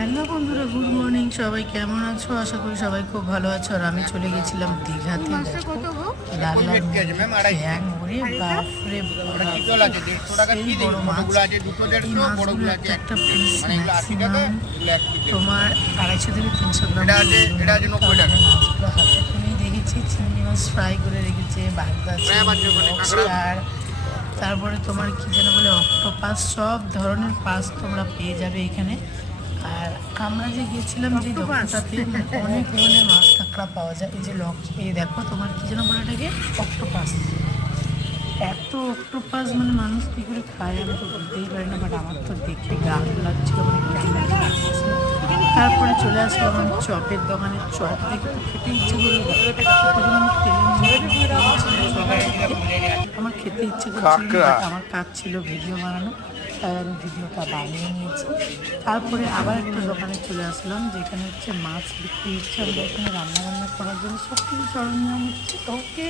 Hello বন্ধুরা, good morning. সবাই কেমন আছো? আশা করি সবাই খুব ভালো আছো। আর আমি চলে গেছিলাম দীঘাতে। লাল লাল ওরে বাপরে, সেই বড় মাছ। এই মাছগুলো একটা একটা পিস ম্যাক্সিমাম তোমার 250 থেকে 300 গ্রাম। মাছগুলো হাতে তুলেই দেখেছি। চিংড়ি মাছ ফ্রাই করে রেখেছে, বাগদা আর তারপরে তোমার কি যেন বলে অক্টোপাস, সব ধরনের পাস তোমরা পেয়ে যাবে এখানে। আর আমরা যে গিয়েছিলাম যে দোকানটাতে অনেক ধরনের মাছ কাঁকড়া পাওয়া যায়। এই যে এই দেখো, তোমার কি যেন বলে এটাকে, অক্টোপাস। এত অক্টোপাস মানে মানুষ কী করে খায় আমি তো বুঝতেই পারি না, বাট আমার তো দেখে গা লাগছিল, মানে কেমন লাগছিল। তারপরে চলে আসলাম আমি চপের দোকানে। চপ দেখে তো খেতে ইচ্ছে করলো, আমার খেতে ইচ্ছে করছিল, আমার কাজ ছিল ভিডিও বানানো, তাই আমি ভিডিওটা বানিয়ে নিয়েছি। তারপরে আবার একটা দোকানে চলে আসলাম যেখানে হচ্ছে মাছ বিক্রি হচ্ছে। আমরা এখানে রান্নাবান্না করার জন্য সব কিছু সরঞ্জাম হচ্ছে। ওকে